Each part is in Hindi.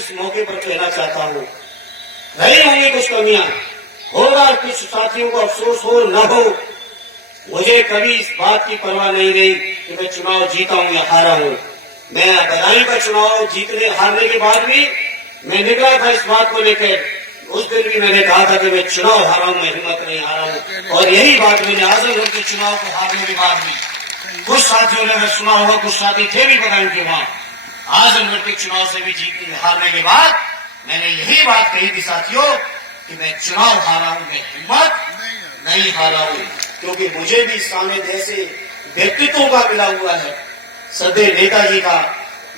इस मौके पर कहना चाहता हूँ, रही होंगी कुछ कमियां, होगा कुछ साथियों को अफसोस हो न हो, मुझे कभी इस बात की परवाह नहीं रही कि मैं चुनाव जीता हूं या हारा हूं। मैं बदायूं का चुनाव जीतने हारने के बाद भी मैं निकला था इस बात को लेकर। उस दिन भी मैंने कहा था कि मैं चुनाव हारा हूं, मैं हिम्मत नहीं हारा हूं। और यही बात मैंने आजमगढ़ के चुनाव को हारने के बाद भी, कुछ साथियों ने अगर सुना होगा, कुछ साथी थे भी बदायूं के वहां, आजमगढ़ के चुनाव से भी जीतने हारने के बाद मैंने यही बात कही थी साथियों कि मैं चुनाव हारा हूं, मैं हिम्मत नहीं हारा हूं। क्योंकि मुझे भी सामने जैसे व्यक्तित्वों का मिला हुआ है, सदैव नेताजी का।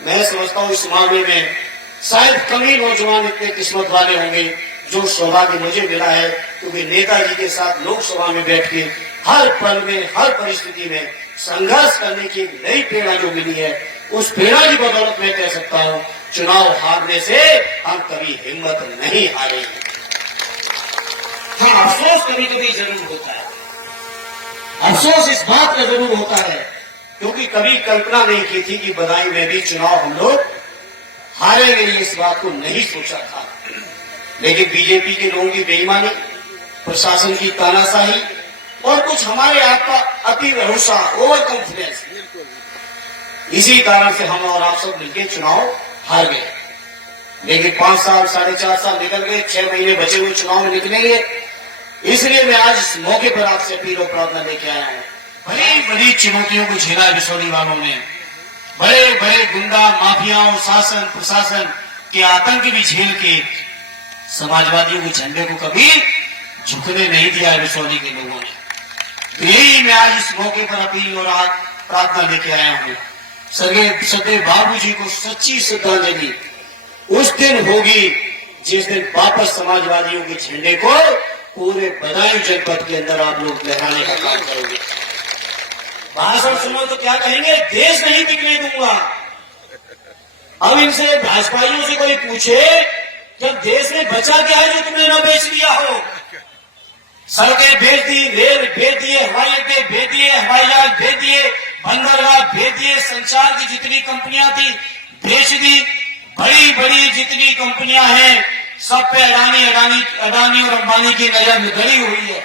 मैं समझता हूं इस मामले में शायद कमी नौजवान इतने किस्मत वाले होंगे जो सौभाग्य मुझे मिला है, क्योंकि नेताजी के साथ लोकसभा में बैठ के हर पल में, हर परिस्थिति में संघर्ष करने की नई प्रेरणा जो मिली है, उस प्रेरणा की बदौलत मैं कह सकता हूं चुनाव हारने से हम कभी हिम्मत नहीं हारे। हाँ, अफसोस कभी कभी जरूर होता है, अफसोस इस बात का जरूर होता है क्योंकि कभी कल्पना नहीं की थी कि बदायूं में भी चुनाव हम लोग हारेंगे, इस बात को नहीं सोचा था। लेकिन बीजेपी के लोगों की बेईमानी, प्रशासन की तानाशाही और कुछ हमारे आपका अति भरोसा, ओवर कॉन्फिडेंस, इसी कारण से हम और आप सब मिलकर चुनाव हार गए। लेकिन 5 साल, 4.5 साल निकल गए, 6 महीने बचे हुए चुनाव में निकलेंगे। इसलिए मैं आज इस मौके पर आपसे अपील और प्रार्थना लेके आया हूं। बड़ी बड़ी चुनौतियों को झेला बिसौली वालों ने, बड़े बड़े गुंडा माफियाओं, शासन प्रशासन के आतंक भी झेल के समाजवादियों के झंडे को कभी झुकने नहीं दिया बिसौली के लोगों ने। तो यही मैं आज इस मौके पर अपील और आज प्रार्थना लेके आया हूं। सदैव बाबूजी को सच्ची श्रद्धांजलि उस दिन होगी जिस दिन वापस समाजवादियों के झंडे को पूरे बदायूं जनपद के अंदर आप लोग लहराने का काम करोगे। भाषण सुनो तो क्या कहेंगे, देश नहीं बिकने दूंगा। अब इनसे भाजपाइयों से कोई पूछे जब देश में बचा क्या है जो तुमने न बेच दिया हो। सड़कें भेज दी, रेल भेज दिए, हवाई अड्डे भेज दिए, हवाई जहाज भेज दिए, बंदरगाह भेज दिए, संचार की जितनी कंपनियां थी बेच दी। बड़ी बड़ी जितनी कंपनियां हैं सब पे अडानी और अंबानी की नजर गड़ी हुई है।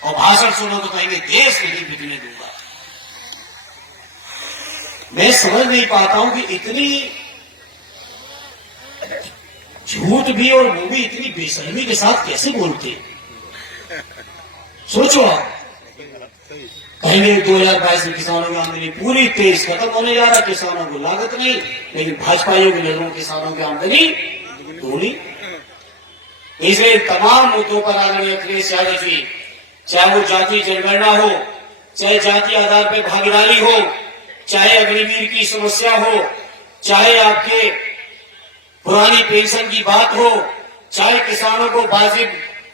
और भाषण सुनो तो कहेंगे देश नहीं बिकने दूंगा। मैं समझ नहीं पाता हूं कि इतनी झूठ भी और वो भी इतनी बेशर्मी के साथ कैसे बोलते। सोचो आप, कहेंगे 2022 में किसानों की आमदनी पूरी तेज खत्म होने जा रहा, किसानों को लागत नहीं, लेकिन भाजपाइयों की नजरों किसानों की आमदनी दूनी। इसलिए तमाम मुद्दों पर आदरणीय अखिलेश यादव जी, चाहे वो जाति जनगणना हो, चाहे जाति आधार पर भागीदारी हो, चाहे अग्निवीर की समस्या हो, चाहे आपके पुरानी पेंशन की बात हो, चाहे किसानों को वाजिब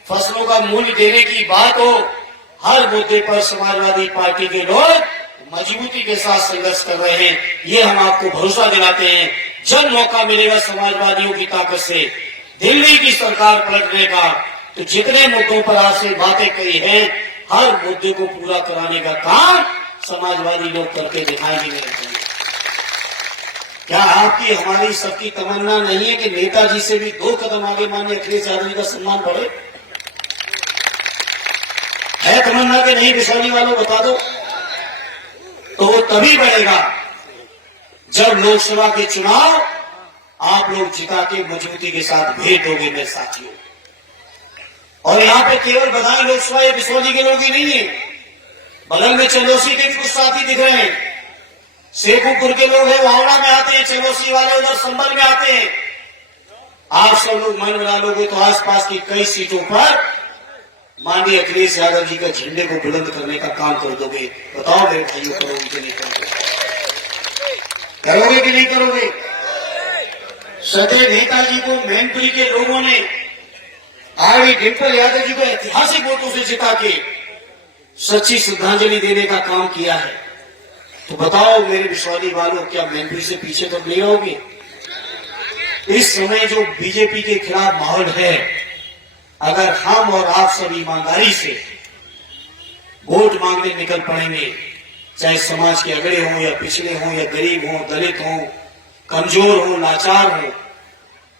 फसलों का मूल्य देने की बात हो, हर मुद्दे पर समाजवादी पार्टी के लोग मजबूती के साथ संघर्ष कर रहे हैं। ये हम आपको भरोसा दिलाते हैं। जब मौका मिलेगा समाजवादियों की ताकत से दिल्ली की सरकार पलटने का, तो जितने मुद्दों पर आपसे बातें कही हैं, हर मुद्दे को पूरा कराने का काम समाजवादी लोग करके दिखाएंगे। मेरे भाई, क्या आपकी हमारी सबकी तमन्ना नहीं है कि नेताजी से भी 2 कदम आगे माननीय अखिलेश यादव जी का सम्मान बढ़े? है तमन्ना के नहीं बिसौली वालों, बता दो। तो वो तभी बढ़ेगा जब लोकसभा के चुनाव आप लोग जिता के मजबूती के साथ भेज दोगे मेरे साथियों। और यहाँ पे केवल बदायूं लोकसभा या बिसौली के लोग ही नहीं है, बगल में चंदौसी के भी कुछ साथी दिख रहे हैं, शेखुपुर के लोग हैं, वावड़ा में आते हैं, चंदौसी वाले उधर संभल में आते हैं। आप सब लोग मन बना लोगे तो आसपास की कई सीटों पर माननीय अखिलेश यादव जी का झंडे को बुलंद करने का काम कर दोगे। बताओ मेरे भाइयों, करोगे कि नहीं करोगे? करोगे कि नहीं करोगे? सदैव नेताजी को मैनपुरी के लोगों ने आरडी डिम्पल यादव जी को ऐतिहासिक वोटों से जिता के सच्ची श्रद्धांजलि देने का काम किया है। तो बताओ मेरे बिसौली वालों, क्या मैनपुरी से पीछे तो नहीं रहोगे? इस समय जो बीजेपी के खिलाफ माहौल है, अगर हम और आप सब ईमानदारी से वोट मांगने निकल पड़ेंगे, चाहे समाज के अगड़े हों या पिछड़े हों या गरीब हों, दलित हों, कमजोर हों, लाचार हों,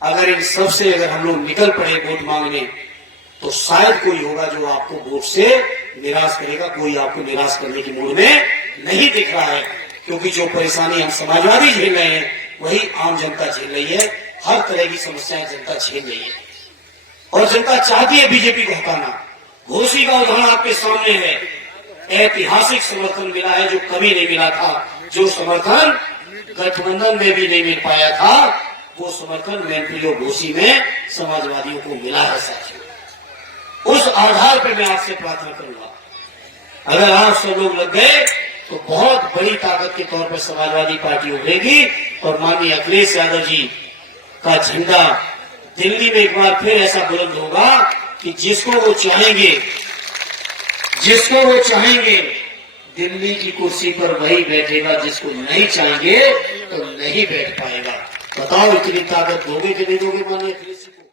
अगर इन सबसे अगर हम लोग निकल पड़े वोट मांगने, तो शायद कोई होगा जो आपको वोट से निराश करेगा। कोई आपको निराश करने की मूड में नहीं दिख रहा है, क्योंकि जो परेशानी हम समाजवादी झेल रहे हैं वही आम जनता झेल रही है। हर तरह की समस्याएं जनता झेल रही है और जनता चाहती है बीजेपी को हटाना। घोसी का उदाहरण आपके सामने है। ऐतिहासिक समर्थन मिला है जो कभी नहीं मिला था। जो समर्थन गठबंधन में भी नहीं मिल पाया था, वो समर्थन मैनपुरी और घोसी में समाजवादियों को मिला है साथियों। उस आधार पर मैं आपसे प्रार्थना करूंगा, अगर आप सब लोग लग गए तो बहुत बड़ी ताकत के तौर पर समाजवादी पार्टी उभरेगी और माननीय अखिलेश यादव जी का झंडा दिल्ली में एक बार फिर ऐसा बुलंद होगा कि जिसको वो चाहेंगे दिल्ली की कुर्सी पर वही बैठेगा, जिसको नहीं चाहेंगे तो नहीं बैठ पाएगा। बताओ इतनी ताकत दोगे कि नहीं दोगे माननीय अखिलेश जी को?